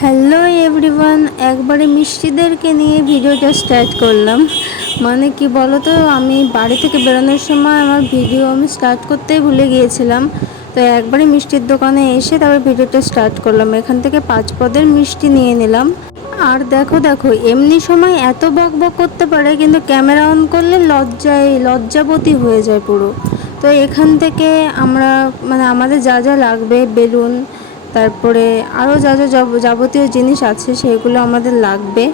Hello everyone, একবারে মিষ্টিদেরকে নিয়ে ভিডিওটা স্টার্ট করলাম। মানে কি বলো তো আমি বাড়ি থেকে বেরোনোর সময় আমার ভিডিও আমি স্টার্ট করতেই ভুলে গিয়েছিলাম। তো একবারে মিষ্টির দোকানে এসে তারপর ভিডিওটা স্টার্ট করলাম। এখান থেকে পাঁচ পদের মিষ্টি নিয়ে নিলাম। আর দেখো দেখো, এমনি সময় এত বক বক করতে পারে, কিন্তু ক্যামেরা অন করলে লজ্জায়, লজ্জাবতী হয়ে যায় পুরো। তো এখান থেকে আমরা মানে আমাদের যা যা লাগবে, বেলুন তারপরে আরও যা যা যাব- যাবতীয় জিনিস আছে, সেগুলো আমাদের লাগবে।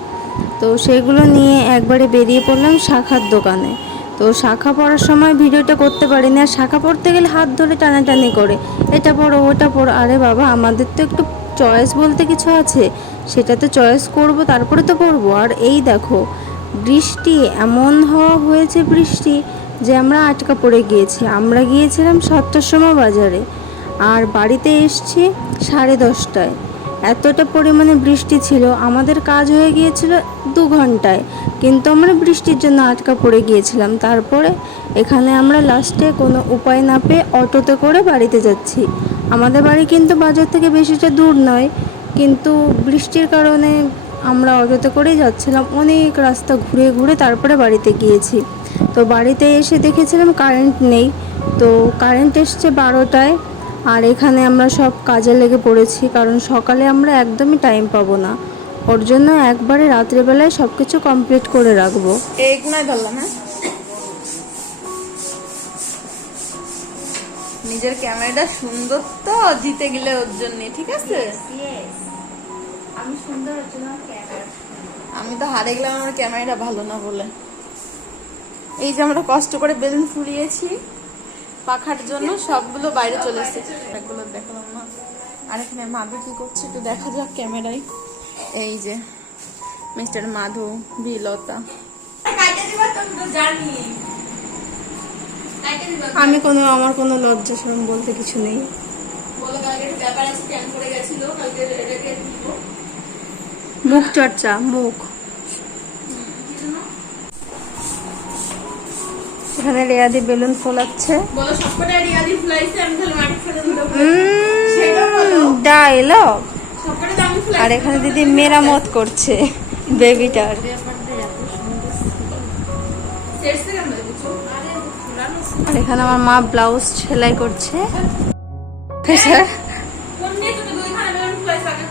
তো সেগুলো নিয়ে একবারে বেরিয়ে পড়লাম শাখার দোকানে। তো শাখা পড়ার সময় ভিডিওটা করতে পারিনি। আর শাখা পড়তে গেলে হাত ধরে টানাটানি করে। এটা পড়ো, ওটা পড়ো। আরে বাবা, আমাদের তো একটু চয়েস বলতে কিছু আছে। সেটা তো চয়েস করব, তারপরে তো পড়ব। আর এই দেখো, বৃষ্টি, এমন হওয়া হয়েছে বৃষ্টি যে আমরা আটকা পড়ে গিয়েছি। আমরা গিয়েছিলাম সাতটার সময় বাজারে। আর বাড়িতে এসছি সাড়ে দশটায়। এতটা পরিমাণে বৃষ্টি ছিল, আমাদের কাজ হয়ে গিয়েছিল দু ঘন্টায়। কিন্তু আমরা বৃষ্টির জন্য আটকা পড়ে গিয়েছিলাম। তারপরে এখানে আমরা লাস্টে কোনো উপায় না পেয়ে অটোতে করে বাড়িতে যাচ্ছি। আমাদের বাড়ি কিন্তু বাজার থেকে বেশিটা দূর নয়, কিন্তু বৃষ্টির কারণে আমরা অটোতে করেই যাচ্ছিলাম। অনেক রাস্তা ঘুরে ঘুরে তারপরে বাড়িতে গিয়েছি। তো বাড়িতে এসে দেখেছিলাম কারেন্ট নেই। তো কারেন্ট এসছে বারোটায়। আর এখানে আমরা সব কাজে লেগে পড়েছি কারণ সকালে আমরা একদমই টাইম পাবো না। ওর জন্য একবারে রাত্রেবেলায় সব কিছু কমপ্লিট করে রাখব। এক নয় ধরলাম হ্যাঁ? নিজের ক্যামেরাটা সুন্দর তো জিতে গেলে ওর জন্য ঠিক আছে? আমি সুন্দর আমি তো হারে গেলাম আমার ক্যামেরাটা ভালো না বলে। এই যে আমরা কষ্ট করে বেলুন ফুলিয়েছি। পাখার জন্য সবগুলো বাইরে চলে এসেছে। এগুলো দেখালাম আর এখানে মাধু কি করছে একটু দেখা যাক ক্যামেরায়। এই যে, মিস্টার মাধু, বিলতা। আমি কোনো, আমার কোনো লজ্জা শরম বলতে কিছু নেই। মুখ চর্চা, মুখ। বলো ডায়লগ। সবকটা তো আমি ফুলাই আর এখানে দিদি মেরামত করছে বেবিটার। আর এখানে আমার মা ব্লাউজ সেলাই করছে। বেলুন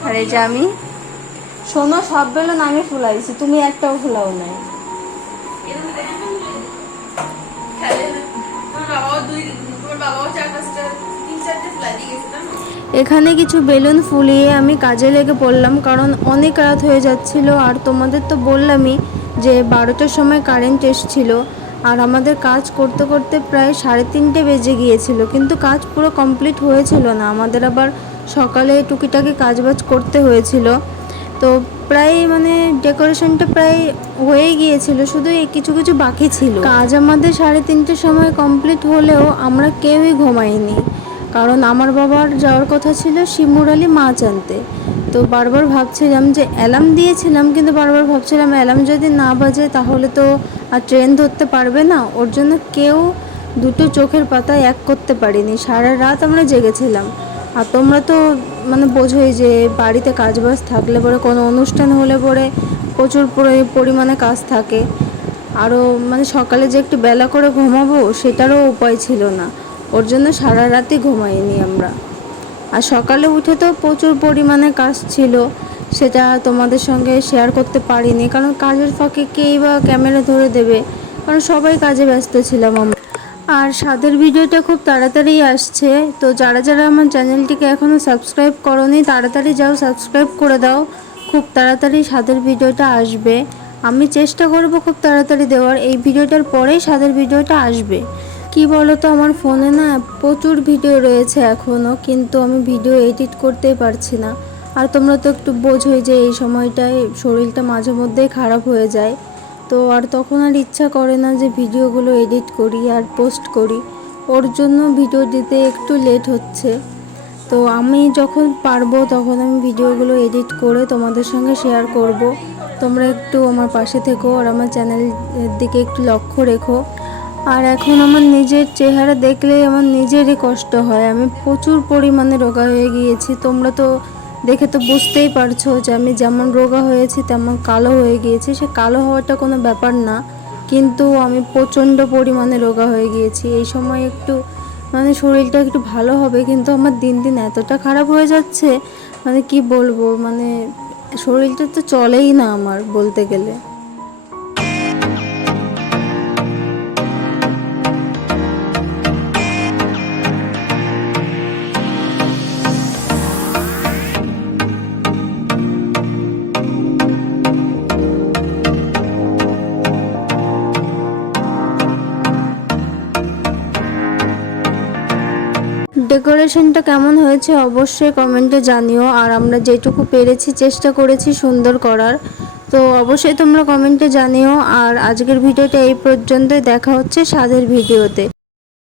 আর এই যে আমি। শোনো সব বেলুন আমি ফুলাইছি তুমি একটাও ফুলাও নাই। এখানে কিছু বেলুন ফুলিয়ে আমি কাজে লেগে পড়লাম, কারণ অনেক রাত হয়ে যাচ্ছিল আর তোমাদের তো বললামই যে বারোটার সময় কারেন্ট এসছিল আর আমাদের কাজ করতে করতে প্রায় সাড়ে তিনটে বেজে গিয়েছিল, কিন্তু কাজ পুরো কমপ্লিট হয়েছিল না। আমাদের আবার সকালে টুকিটাকি কাজবাজ করতে হয়েছিল। তো প্রায় মানে ডেকোরেশনটা প্রায় হয়ে গিয়েছিল, শুধু কিছু কিছু বাকি ছিল। কাজ আমাদের সাড়ে তিনটের সময় কমপ্লিট হলেও আমরা কেউই ঘুমাইনি। কারণ আমার বাবার যাওয়ার কথা ছিল শিমুরালি মাছ আনতে তো বারবার ভাবছিলাম যে অ্যালার্ম দিয়েছিলাম, কিন্তু বারবার ভাবছিলাম অ্যালার্ম যদি না বাজে তাহলে তো আর ট্রেন ধরতে পারবে না। ওর জন্য কেউ দুটো চোখের পাতায় এক করতে পারিনি। সারা রাত আমরা জেগেছিলাম। আর তোমরা তো মানে বোঝোই যে বাড়িতে কাজবাজ থাকলে পরে, কোনো অনুষ্ঠান হলে পরে প্রচুর পরি- পরিমাণে কাজ থাকে। আরও মানে সকালে যে একটু বেলা করে ঘুমাবো সেটারও উপায় ছিল না। ওর জন্য সারা রাতই ঘুমাইনি আমরা। আর সকালে উঠে তো প্রচুর পরিমাণে কাজ ছিল, সেটা তোমাদের সঙ্গে শেয়ার করতে পারিনি, কারণ কাজের ফাঁকে কেই বা ক্যামেরা ধরে দেবে, কারণ সবাই কাজে ব্যস্ত ছিলাম আমরা। আর স্বাদের ভিডিওটা খুব তাড়াতাড়ি আসছে, তো যারা যারা আমার চ্যানেলটিকে এখনও সাবস্ক্রাইব করনি, তাড়াতাড়ি যাও সাবস্ক্রাইব করে দাও, খুব তাড়াতাড়ি স্বাদের ভিডিওটা আসবে। আমি চেষ্টা করব খুব তাড়াতাড়ি দেওয়ার, এই ভিডিওটার পরেই স্বাদের ভিডিওটা আসবে। কি বলো তো আমার ফোনে না প্রচুর ভিডিও রয়েছে এখনও কিন্তু আমি ভিডিও এডিট করতেই পারছি না। আর তোমরা তো একটু বোঝোই যে এই সময়টায় শরীরটা মাঝে মধ্যেই খারাপ হয়ে যায়। তো আর তখন আর ইচ্ছা করে না যে ভিডিওগুলো এডিট করি আর পোস্ট করি। ওর জন্য ভিডিও দিতে একটু লেট হচ্ছে। তো আমি যখন পারব তখন আমি ভিডিওগুলো এডিট করে তোমাদের সঙ্গে শেয়ার করব। তোমরা একটু আমার পাশে থেকো আর আমার চ্যানেলের দিকে একটু লক্ষ্য রেখো। আর এখন আমার নিজের চেহারা দেখলেই আমার নিজেরই কষ্ট হয়। আমি প্রচুর পরিমাণে রোগা হয়ে গিয়েছি। তোমরা তো দেখে তো বুঝতেই পারছ যে আমি যেমন রোগা হয়েছি, তেমন কালো হয়ে গিয়েছি। সে কালো হওয়াটা কোনো ব্যাপার না, কিন্তু আমি প্রচণ্ড পরিমাণে রোগা হয়ে গিয়েছি। এই সময় একটু মানে শরীরটা একটু ভালো হবে, কিন্তু আমার দিন দিন এতটা খারাপ হয়ে যাচ্ছে মানে কি বলব মানে শরীরটা তো চলেই না আমার বলতে গেলে। ডেকোরেশনটা কেমন হয়েছে অবশ্যই কমেন্টে জানিও। আর আমরা যেটুকু পেরেছি, চেষ্টা করেছি সুন্দর করার। তো অবশ্যই তোমরা কমেন্টে জানিও। আর আজকের ভিডিওটা এই পর্যন্তই। দেখা হচ্ছে স্বাদের ভিডিওতে।